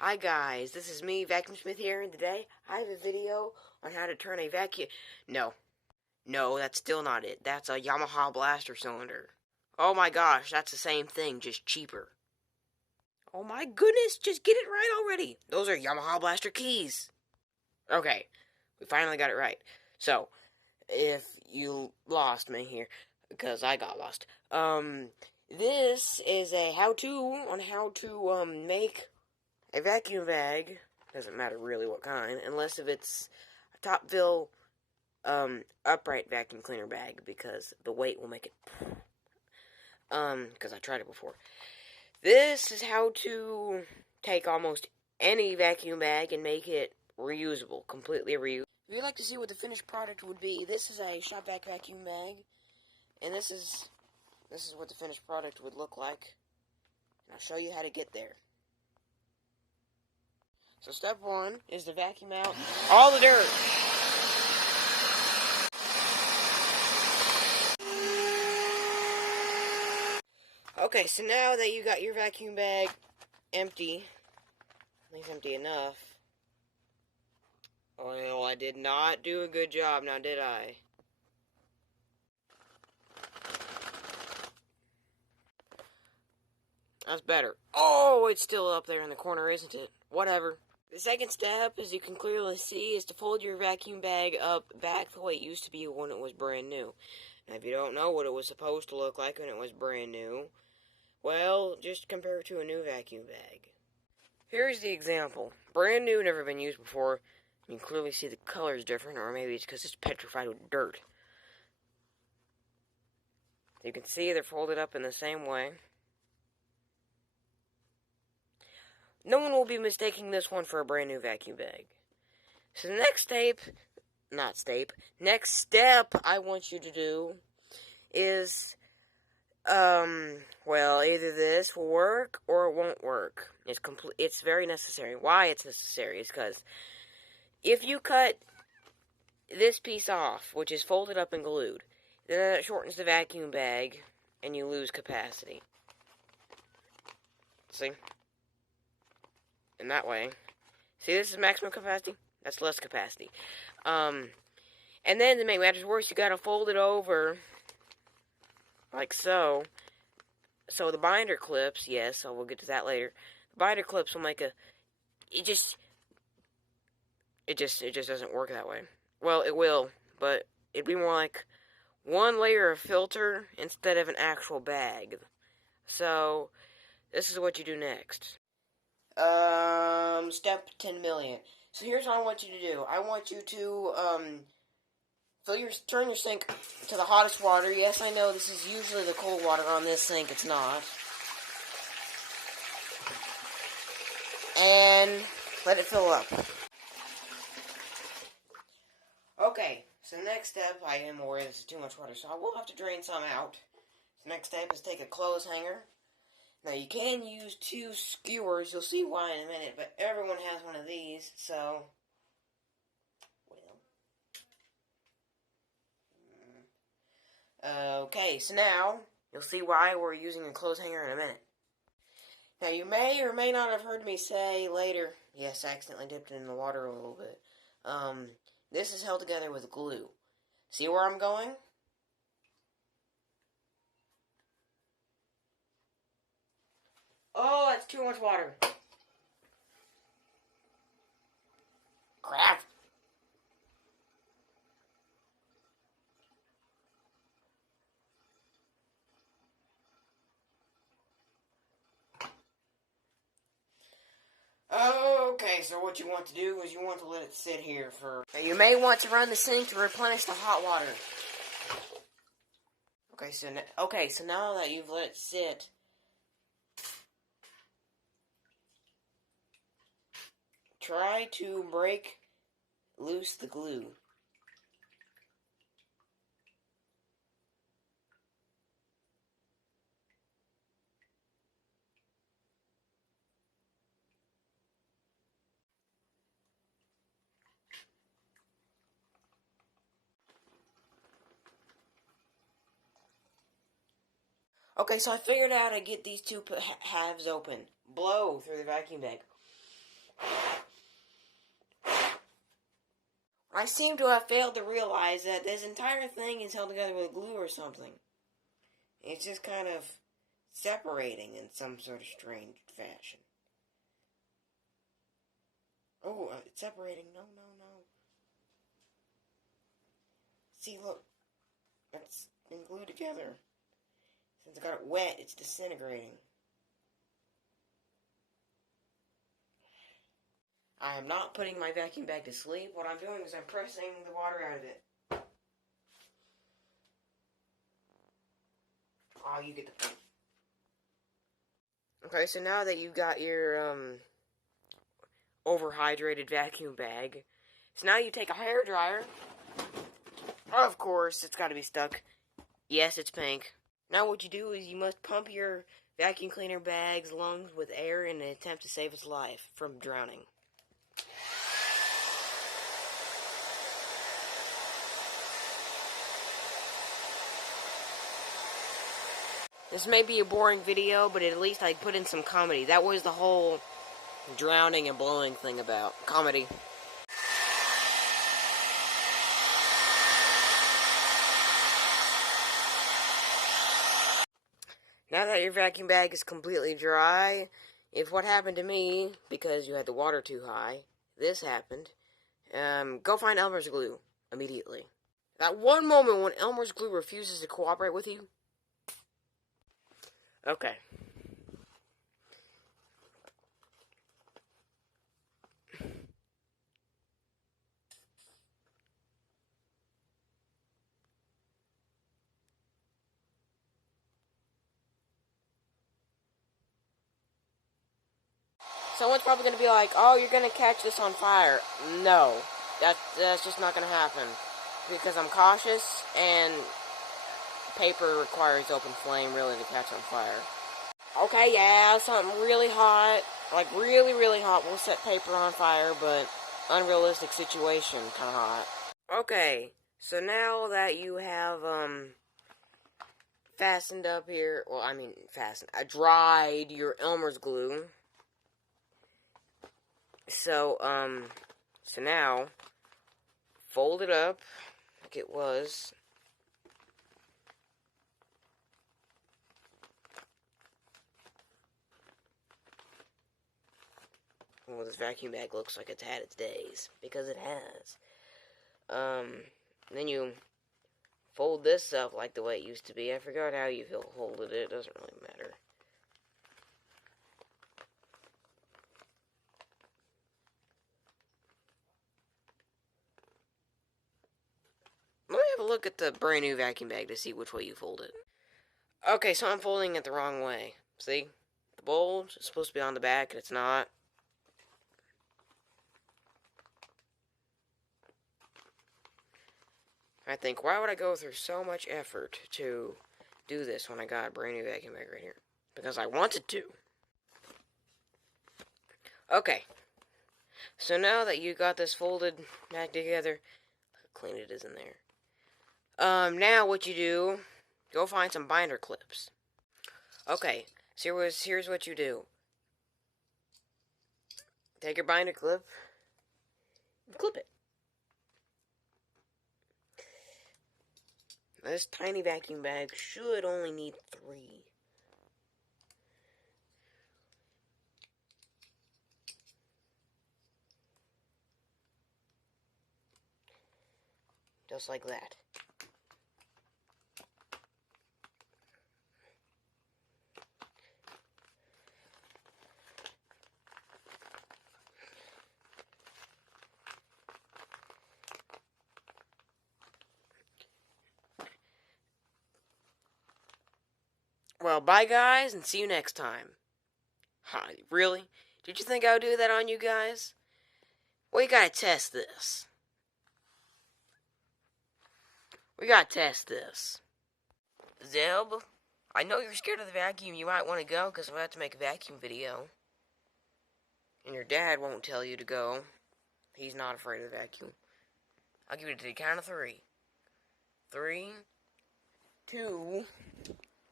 Hi guys, this is me, Vacuum Smith here, and today I have a video on how to turn a vacuum... No, that's still not it. That's a Yamaha blaster cylinder. Oh my gosh, that's the same thing, just cheaper. Oh my goodness, just get it right already. Those are Yamaha blaster keys. Okay, we finally got it right. So, if you lost me here, because I got lost, this is a how-to on how to, make a vacuum bag. Doesn't matter really what kind, unless if it's a Topville upright vacuum cleaner bag, because the weight will make it because I tried it before. This is how to take almost any vacuum bag and make it reusable, completely reusable. If you'd like to see what the finished product would be, this is a shop vac vacuum bag, and this is what the finished product would look like. And I'll show you how to get there. So step one is to vacuum out all the dirt. Okay, so now that you got your vacuum bag empty, at least empty enough. Well, I did not do a good job, now did I? That's better. Oh, it's still up there in the corner, isn't it? Whatever. The second step, as you can clearly see, is to fold your vacuum bag up back the way it used to be when it was brand new. Now, if you don't know what it was supposed to look like when it was brand new, well, just compare it to a new vacuum bag. Here's the example. Brand new, never been used before. You can clearly see the color is different, or maybe it's because it's petrified with dirt. You can see they're folded up in the same way. No one will be mistaking this one for a brand new vacuum bag. So the next step I want you to do is, well, either this will work or it won't work. It's very necessary. Why it's necessary is because if you cut this piece off, which is folded up and glued, then it shortens the vacuum bag and you lose capacity. See? In that way. See, this is maximum capacity? That's less capacity. And then to make matters worse, you gotta fold it over like so. So the binder clips, yes, so we'll get to that later. The binder clips will make it just doesn't work that way. Well, it will, but it'd be more like one layer of filter instead of an actual bag. So, this is what you do next. Step 10 million. So here's what I want you to do. I want you to, turn your sink to the hottest water. Yes, I know this is usually the cold water on this sink. It's not. And let it fill up. Okay, so next step, I am aware this is too much water, so I will have to drain some out. The next step is take a clothes hanger. Now, you can use 2 skewers, you'll see why in a minute, but everyone has one of these, so, well. Okay, so now, you'll see why we're using a clothes hanger in a minute. Now, you may or may not have heard me say later, yes, I accidentally dipped it in the water a little bit, this is held together with glue. See where I'm going? Oh, that's too much water. Crap. Okay, so what you want to do is you want to let it sit here for... Now you may want to run the sink to replenish the hot water. Okay, so now that you've let it sit, try to break loose the glue. Okay, so I figured out how to get these two halves open. Blow through the vacuum bag. I seem to have failed to realize that this entire thing is held together with glue or something. It's just kind of separating in some sort of strange fashion. Oh, it's separating. No, no, no. See, look. It's been glued together. Since I got it wet, it's disintegrating. I am not putting my vacuum bag to sleep. What I'm doing is I'm pressing the water out of it. Oh, you get the point. Okay, so now that you've got your, overhydrated vacuum bag, so now you take a hairdryer. Of course, it's gotta be stuck. Yes, it's pink. Now what you do is you must pump your vacuum cleaner bag's lungs with air in an attempt to save its life from drowning. This may be a boring video, but at least I put in some comedy. That was the whole drowning and blowing thing about. Comedy. Now that your vacuum bag is completely dry, if what happened to me, because you had the water too high, this happened, go find Elmer's glue immediately. That one moment when Elmer's glue refuses to cooperate with you. Okay. Someone's probably going to be like, oh, you're going to catch this on fire. No, that's just not going to happen. Because I'm cautious, and paper requires open flame, really, to catch on fire. Okay, yeah, something really hot, like really, really hot, will set paper on fire, but unrealistic situation, kind of hot. Okay, so now that you have, fastened up here, well, I mean, dried your Elmer's glue. So now, fold it up like it was. Well, this vacuum bag looks like it's had its days, because it has. Then you fold this up like the way it used to be. I forgot how you folded it. It doesn't really matter. Let me have a look at the brand new vacuum bag to see which way you fold it. Okay, so I'm folding it the wrong way. See? The bulge is supposed to be on the back, and it's not. I think, why would I go through so much effort to do this when I got a brand new vacuum bag right here? Because I wanted to. Okay. So now that you got this folded back together, look how clean it is in there. Now what you do, go find some binder clips. Okay, so here's what you do. Take your binder clip, and clip it. This tiny vacuum bag should only need 3. Just like that. Well, bye guys, and see you next time. Huh, really? Did you think I would do that on you guys? We gotta test this. Zeb, I know you're scared of the vacuum. You might want to go, because I'm about to make a vacuum video. And your dad won't tell you to go. He's not afraid of the vacuum. I'll give it to the count of 3. 3, 2,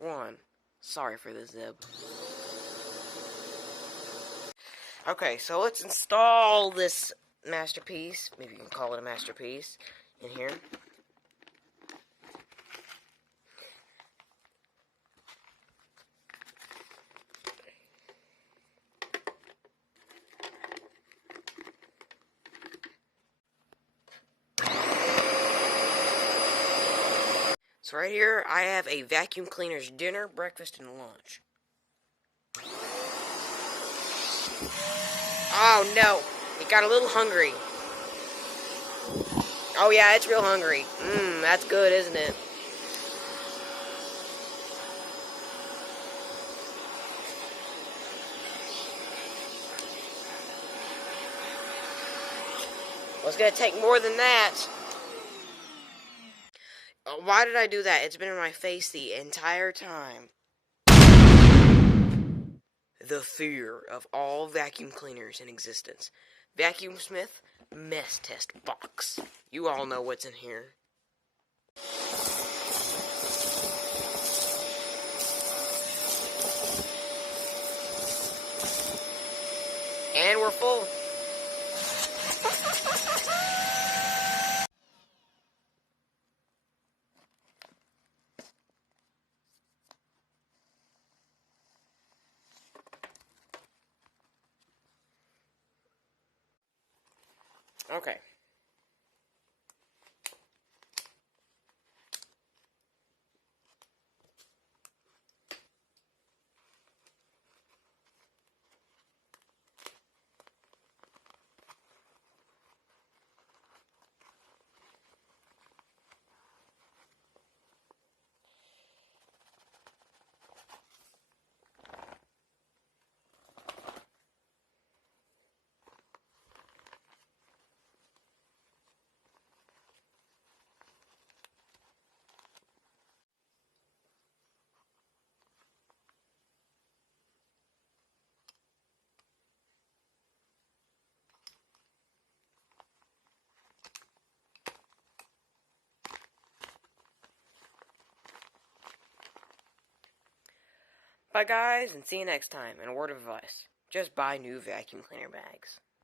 1. Sorry for this, Zeb. Okay, so let's install this masterpiece. Maybe you can call it a masterpiece in here. So right here, I have a vacuum cleaner's dinner, breakfast, and lunch. Oh no, it got a little hungry. Oh yeah, it's real hungry. That's good, isn't it? Well, it's gonna take more than that. Why did I do that? It's been in my face the entire time. The fear of all vacuum cleaners in existence. Vacuum Smith mess test box. You all know what's in here. And we're full. Okay. Bye guys, and see you next time. And a word of advice, just buy new vacuum cleaner bags.